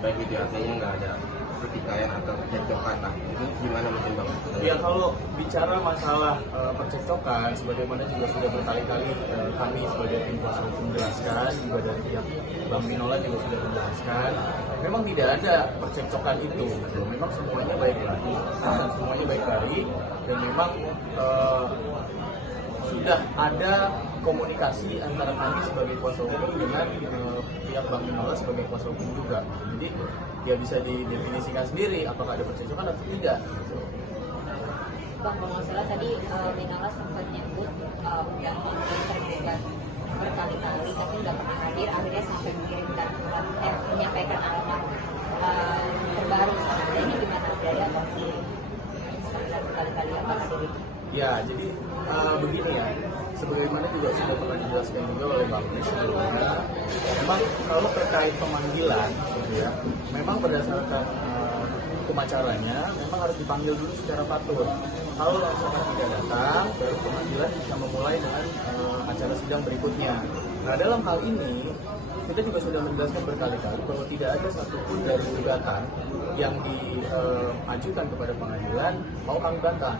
baik gitu ya, artinya nggak ada pertikaian atau percekcokan lah. Itu gimana mungkin Bang? Ya kalau bicara masalah percekcokan, sebagaimana juga sudah berkali-kali kami sebagai tim kuasa hukum menjelaskan, juga dari pihak Bang Minola juga sudah menjelaskan, memang tidak ada percekcokan itu. Memang semuanya baik-baik, semuanya baik-baik, dan memang sudah ada komunikasi antara kami sebagai kuasa hukum dengan pihak Bang Minola sebagai kuasa hukum juga. Jadi ya bisa didefinisikan sendiri apakah ada percekcokan atau tidak. Bang, kalau nggak salah tadi Minola sempat nyebut udah tergugat berkali-kali tapi nggak pernah hadir, akhirnya sampai mengirimkan surat menyampaikan alamat terbaru. Ini gimana dari Abang sendiri? Berkali-kali apa hadir itu? Ya, jadi begini ya, sebagaimana juga sudah pernah dijelaskan juga oleh Bang Nis sebelumnya, memang kalau terkait pemanggilan, gitu ya, memang berdasarkan hukum acaranya, memang harus dipanggil dulu secara patut. Kalau misalkan tidak datang, baru pemanggilan bisa memulai dengan acara sidang berikutnya. Nah, dalam hal ini, kita juga sudah menjelaskan berkali-kali bahwa tidak ada satupun dari gugatan yang diajukan kepada pengadilan mau kami bantah.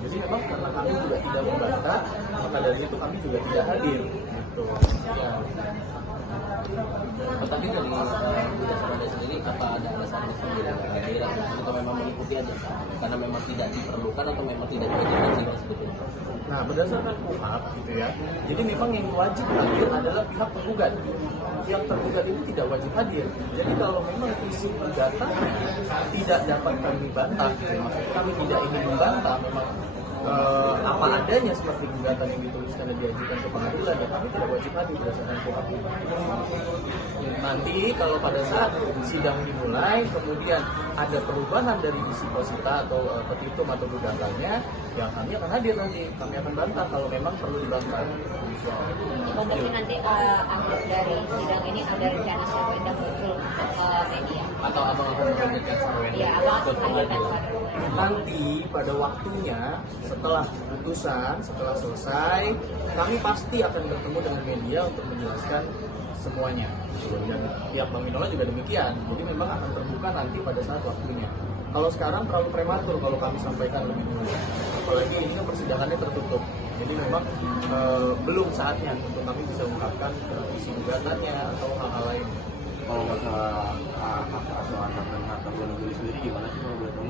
Jadi memang karena kami juga tidak membantah, maka dari itu kami juga tidak hadir. Gitu. Ya. Tapi dari Buddha sendiri, apa ada alasan sendiri hadir atau memang mengikuti aja? Karena memang tidak diperlukan atau memang tidak diwajibkan sebetulnya? Nah, berdasarkan KUHP gitu ya, jadi memang yang wajib hadir adalah pihak penggugat. Yang tergugat itu tidak wajib hadir. Jadi kalau memang isi gugatannya tidak dapat kami bantah, gitu, maksudnya kami tidak ingin membantah, memang apa adanya seperti gugatan yang dituliskan dan diajukan ke pengadilan, ya kami tidak wajib hadir berdasarkan KUHP. Nanti kalau pada saat sidang dimulai, kemudian ada perubahan dari isi posita atau petitum atau gugatannya, ya kami akan hadir nanti, kami akan bantah kalau memang perlu dibantah. Berarti nanti akhir dari sidang ini ada rencana Sarwenda muncul media? Atau abang akan mengajukan Sarwenda? Iya, abang akan mengajukan Sarwenda. Nanti pada waktunya setelah putusan, setelah selesai, kami pasti akan bertemu dengan media untuk menjelaskan semuanya. Dan pihak Bang Minola juga demikian. Jadi memang akan terbuka nanti pada saat waktunya. Kalau sekarang terlalu prematur kalau kami sampaikan lebih dulu. Apalagi ini kan persidangannya tertutup. Jadi memang belum saatnya untuk kami bisa mengungkapkan isi gugatannya atau hal-hal lain. Kalau masalah hak asuh anak dan hak gonogiri sendiri gimana sih kalau boleh tahu?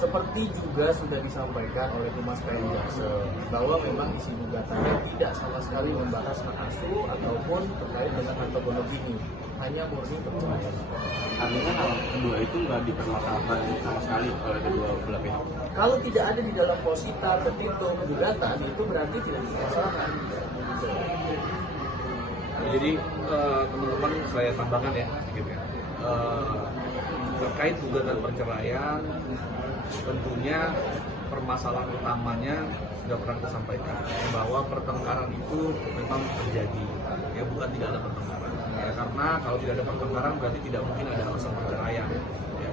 Seperti juga sudah disampaikan oleh Humas PN Jaksel bahwa memang isi gugatannya tidak sama sekali membahas hak asuh ataupun terkait dengan harta gonogiri, hanya murni perceraian. Artinya hal kedua itu nggak dipermasalahkan sama sekali oleh kedua belah pihak. Kalau tidak ada di dalam posita, petitum, gugatan, itu berarti tidak dipermasalahkan. Jadi teman-teman saya tambahkan ya, gitu ya. Terkait gugatan perceraian, tentunya permasalahan utamanya sudah pernah kita sampaikan bahwa pertengkaran itu memang terjadi, ya bukan tidak ada pertengkaran. Ya, karena kalau tidak ada pertengkaran berarti tidak mungkin ada alasan perceraian. Ya.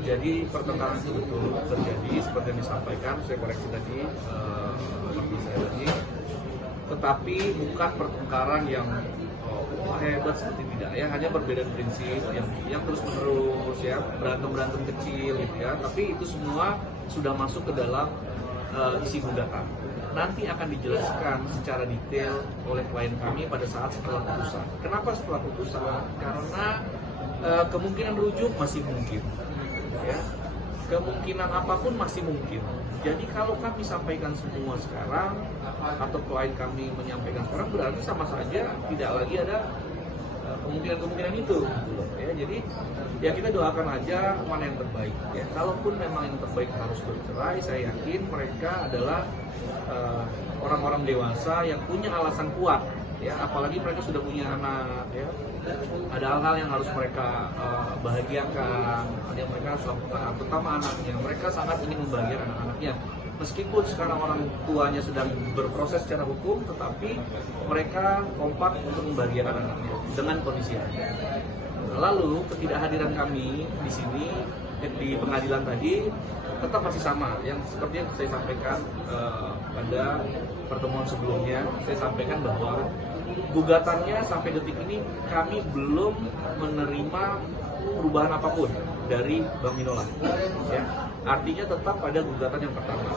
Jadi pertengkaran itu betul terjadi seperti yang disampaikan, saya koreksi tadi, tetapi bukan pertengkaran yang hebat seperti tidak ya, hanya perbedaan prinsip yang terus menerus ya, berantem kecil gitu ya, tapi itu semua sudah masuk ke dalam isi gugatan. Nanti akan dijelaskan secara detail oleh klien kami pada saat setelah putusan. Kenapa setelah putusan? Karena kemungkinan rujuk masih mungkin ya, kemungkinan apapun masih mungkin. Jadi kalau kami sampaikan semua sekarang atau klien kami menyampaikan sekarang, berarti sama saja tidak lagi ada kemungkinan itu ya. Jadi ya kita doakan aja mana yang terbaik ya. Kalaupun memang yang terbaik harus bercerai, saya yakin mereka adalah orang-orang dewasa yang punya alasan kuat ya, apalagi mereka sudah punya anak ya. Ada hal-hal yang harus mereka bahagiakan, yang mereka harus lakukan, terutama anaknya. Mereka sangat ingin membahagiakan anak-anaknya. Meskipun sekarang orang tuanya sedang berproses secara hukum, tetapi mereka kompak untuk membahagiakan anaknya dengan kondisi ada. Lalu ketidakhadiran kami di sini di pengadilan tadi tetap masih sama, yang seperti yang saya sampaikan pada pertemuan sebelumnya. Saya sampaikan bahwa gugatannya sampai detik ini kami belum menerima perubahan apapun dari Bang Minola. Ya. Artinya tetap pada gugatan yang pertama.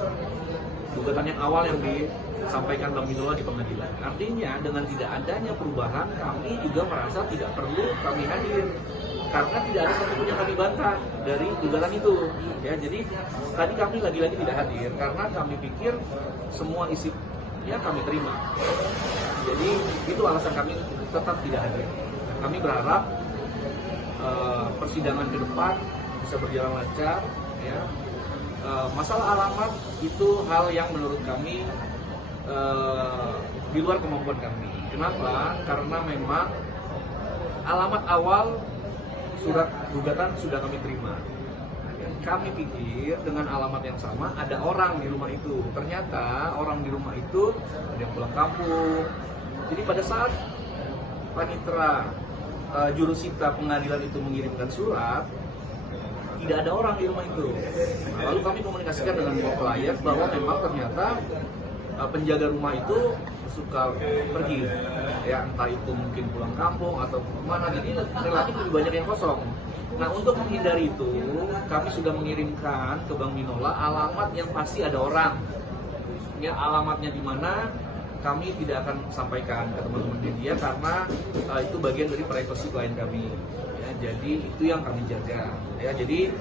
Gugatan yang awal yang disampaikan Bang Minola di pengadilan. Artinya dengan tidak adanya perubahan, kami juga merasa tidak perlu kami hadir. Karena tidak ada satupun yang kami bantah dari gugatan itu. Ya, jadi tadi kami lagi-lagi tidak hadir karena kami pikir semua isi ya kami terima. Jadi itu alasan kami tetap tidak hadir. Kami berharap persidangan ke depan bisa berjalan lancar. Ya. Masalah alamat itu hal yang menurut kami di luar kemampuan kami. Kenapa? Karena memang alamat awal surat gugatan sudah kami terima. Kami pikir dengan alamat yang sama ada orang di rumah itu. Ternyata orang di rumah itu ada yang pulang kampung. Jadi pada saat panitera jurusita pengadilan itu mengirimkan surat, tidak ada orang di rumah itu. Nah, lalu kami komunikasikan dengan klien bahwa memang ternyata penjaga rumah itu suka pergi, ya entah itu mungkin pulang kampung atau kemana, jadi relatif lebih banyak yang kosong. Nah, untuk menghindari itu, kami sudah mengirimkan ke Bang Minola alamat yang pasti ada orang. Ya, alamatnya di mana kami tidak akan sampaikan ke teman-teman media karena itu bagian dari privasi klien kami. Ya, jadi itu yang kami jaga. Ya, jadi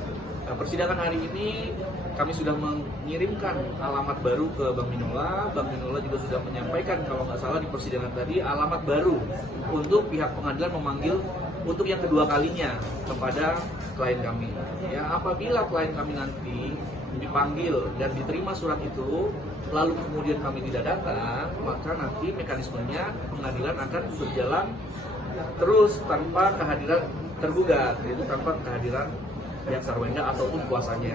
persidangan hari ini kami sudah mengirimkan alamat baru ke Bang Minola. Bang Minola juga sudah menyampaikan kalau nggak salah di persidangan tadi alamat baru untuk pihak pengadilan memanggil untuk yang kedua kalinya kepada klien kami. Ya, apabila klien kami nanti dipanggil dan diterima surat itu, lalu kemudian kami tidak datang, maka nanti mekanismenya pengadilan akan berjalan terus tanpa kehadiran tergugat, yaitu tanpa kehadiran pihak Sarwenda ataupun kuasanya.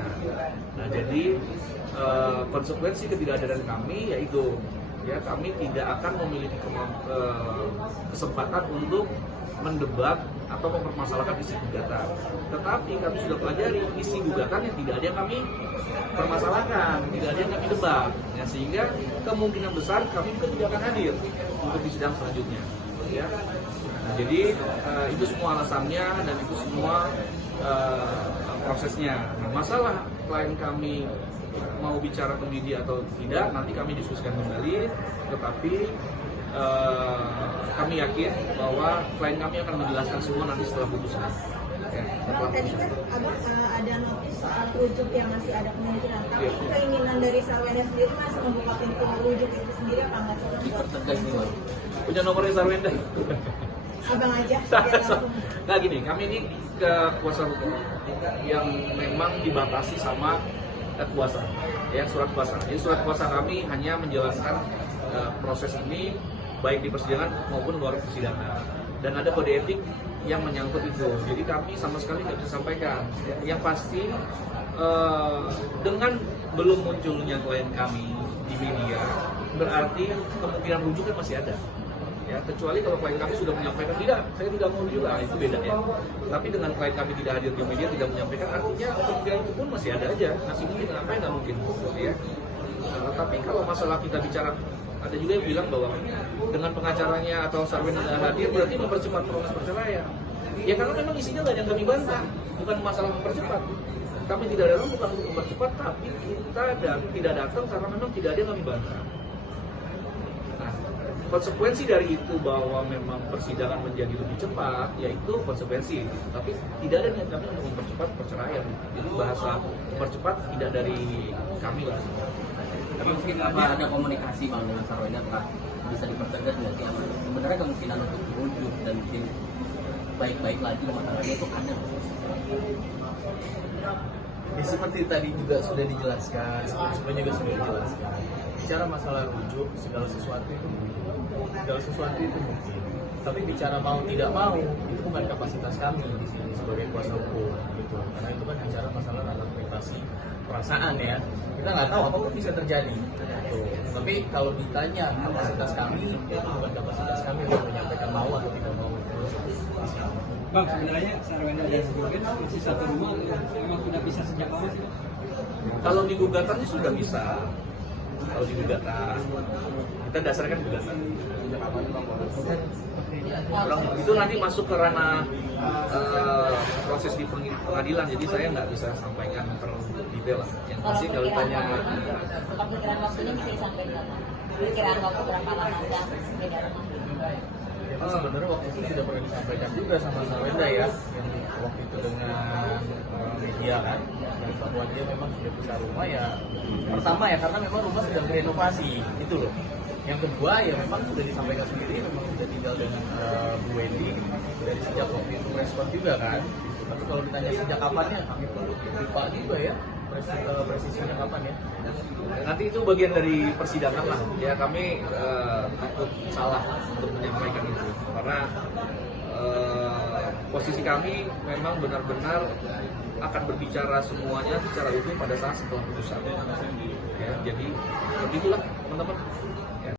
Nah, jadi konsekuensi ketidakhadiran kami yaitu ya kami tidak akan memiliki kesempatan untuk mendebat atau mempermasalahkan isi gugatan. Tetapi kami sudah pelajari isi gugatan yang tidak ada yang kami permasalahkan, tidak ada yang kami debat. Ya, sehingga kemungkinan besar kami juga tidak akan hadir untuk di sidang selanjutnya. Ya. Nah, jadi itu semua alasannya dan itu semua prosesnya. Nah, masalah klien kami mau bicara ke media atau tidak, nanti kami diskusikan kembali. Tetapi kami yakin bahwa klien kami akan menjelaskan semua nanti setelah putusan. Ya, Bang, tadi kan ada notis soal rujuk yang masih ada kemungkinan. Tapi keinginan dari Sarwenda sendiri masih membuka pintu rujuk itu sendiri apa nggak sih? Dipertegas nih Bang. Punya nomornya Sarwenda? Abang aja. Nah gini, kami ini ke kuasa hukum yang memang dibatasi sama kuasa, ya surat kuasa. Jadi surat kuasa kami hanya menjalankan proses ini baik di persidangan maupun luar persidangan. Dan ada kode etik yang menyangkut itu. Jadi kami sama sekali nggak bisa sampaikan. Yang pasti dengan belum munculnya klien kami di media, berarti kemungkinan rujuk kan masih ada. Ya, kecuali kalau klien kami sudah menyampaikan tidak, saya tidak mau rujuk, itu beda ya. Tapi dengan klien kami tidak hadir di media, tidak menyampaikan, artinya kemungkinan itu pun masih ada aja, masih mungkin, apa yang nggak mungkin, ya. Tapi kalau masalah kita bicara, ada juga yang bilang bahwa dengan pengacaranya atau Sarwenda tidak hadir berarti mempercepat proses perceraian. Ya karena memang isinya nggak ada yang kami bantah, bukan masalah mempercepat. Kami tidak datang bukan untuk mempercepat, tapi kita tidak datang karena memang tidak ada yang kami bantah. Konsekuensi dari itu bahwa memang persidangan menjadi lebih cepat, yaitu konsekuensi. Tapi tidak ada niat kami untuk mempercepat perceraian. Jadi bahasa mempercepat tidak dari kami lah. Tapi mungkin apa ada komunikasi Bang dengan Sarwenda, Pak? Bisa dipertegas nggak sih? Sebenarnya kemungkinan untuk merujuk dan bikin baik-baik lagi rumah tangganya itu ada. Ya, seperti tadi juga sudah dijelaskan, sebelumnya juga sudah dijelaskan. Bicara masalah rujuk, segala sesuatu itu mungkin. Tapi bicara mau tidak mau, itu bukan kapasitas kami di sini sebagai kuasa hukum, gitu. Karena itu kan bicara masalah ranah privasi perasaan ya. Kita nggak tahu apapun bisa terjadi. Gitu. Tapi kalau ditanya kapasitas kami, itu bukan kapasitas kami untuk menyampaikan mau atau tidak mau. Bang, sebenarnya Sarwenda dan Sarwenda masih satu rumah, emang sudah bisa sejak awal sih? Kalau di gugatannya sudah bisa, kalau di gugatan. Kita dasarkan gugatan. Itu nanti masuk ke ranah proses di pengadilan, jadi saya nggak bisa sampaikan terdetail lah. Yang pasti kalau tanya perkiraan waktunya bisa disampaikan. Perkiraan waktu berapa lama dan beda rumah. Sebenarnya waktu itu sudah pernah disampaikan juga sama Sarwenda ya, yang waktu itu dengan media kan, bahwa dia memang sudah bisa rumah ya. Pertama ya karena memang rumah sedang renovasi itu loh. Yang kedua ya memang sudah disampaikan sendiri, memang sudah tinggal dengan Bu Wendy dari sejak waktu itu respon juga kan. Tapi kalau ditanya sejak kapannya, kami pun lupa juga ya presisinya kapan ya. nanti itu bagian dari persidangan lah. Ya kami takut salah untuk menyampaikan itu karena posisi kami memang benar-benar akan berbicara semuanya secara utuh pada saat setelah putusan. Ya, jadi begitulah teman-teman.